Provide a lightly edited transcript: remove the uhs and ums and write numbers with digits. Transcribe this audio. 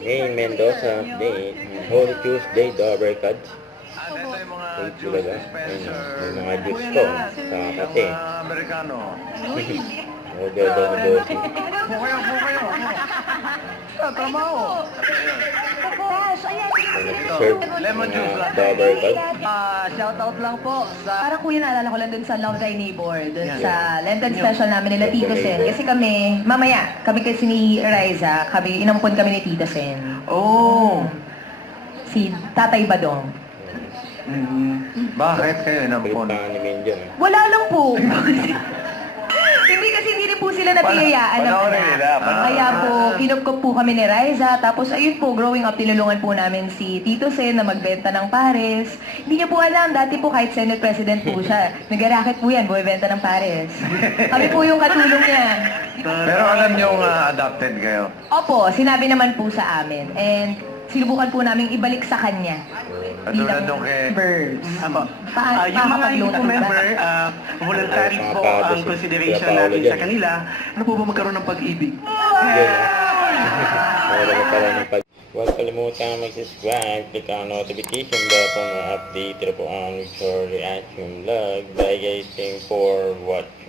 Ngayon, Mendoza update. Holy Tuesday, Dover Cuts. At ito yung mga Wait juice talaga. dispenser. Yung mga juice ko. Sa kape. Yung Amerikano. Order daw ni Bossy. Po kayo. Tama o. Gosh, ayan. Ang nag-serve Lemon juice mga lang. Dover Cuts. Shoutout lang po sa... Parang kuya, naalala ko lang dun sa Love Thy Neighbor, dun Yeah. sa Lenten special namin nila Love Thy Tito Sen. Neighbor. Kasi kami kasi ni Riza, inampun kami ni Tito Sen. Oh. Si Tatay Badong. Bakit kayo Palit inampon? pa ni Minjon. Wala lang po. Hindi kasi hindi rin po sila nabiyayaan ng Panahon anak. nila, panahon. Kaya po, kinupkup po kami ni Riza. Tapos ayun po, growing up, tinulungan po namin si Tito Sen na magbenta ng pares. Hindi niya po alam, dati po kahit Senate President po siya. Nag-racket po yan, bumibenta ng pares. Kami po yung katulong niya. Pero alam niyo adopted kayo. Opo, sinabi naman po sa amin. And sinubukan po namin ibalik sa kanya. Katulad nung kay... Birds. Apo. Paano Yung mga hindi po member, voluntary Mga po pato ang si consideration Kuya Paolo natin dyan. sa kanila. Ano po ba magkaroon ng pag-ibig? Yun. Wala mo pala ng pag... Huwag kalimutan mag-subscribe, click ang notification bell para ma-update po ang your reaction vlog. Bye guys, thank for watching.